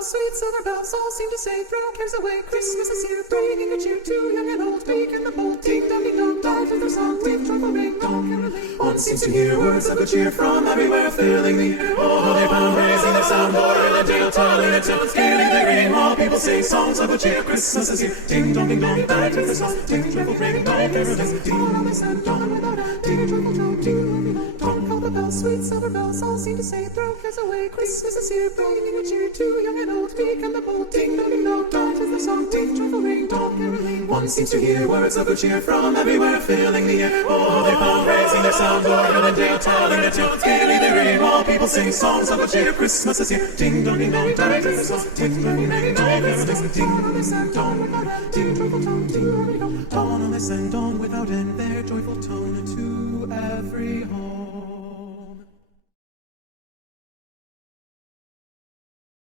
bells, sweet silver bells, all seem to say, throw cares away. Christmas is here, bringing good cheer to young and old, meek and the bold. Ding dong ding dong, die to the song, ding joyful ring, dong caroling. One seems to hear words of good cheer from everywhere, filling the air. Oh, they pound, raising their sound, o'er the dale, tolling it till it's scaling the green. All people sing songs of good cheer. Christmas is here, ding dong ding dong, die to the song, ding joyful ring, dong caroling. Ding dong they send, dong without a ding joyful tone, ding dong call the bells, sweet silver bells, all seem to say, throw cares away. Christmas is here, bringing good cheer to young and old, meek and the bold. Ding dong ding dong, die to the song, ding joyful ring, dong caroling. One seems to hear words of good cheer from everywhere, filling the air. Oh, they pound, raising their sound, o'er the dale, tolling it till it's gaily they ring. All people sing songs of good cheer. Christmas is here, ding dong ding dong, die to the song, ding dong ding dong, caroling. Ding on they send on without end, ding joyful tone, ding dong ding dong. On they send on without end their joyful tone to every home.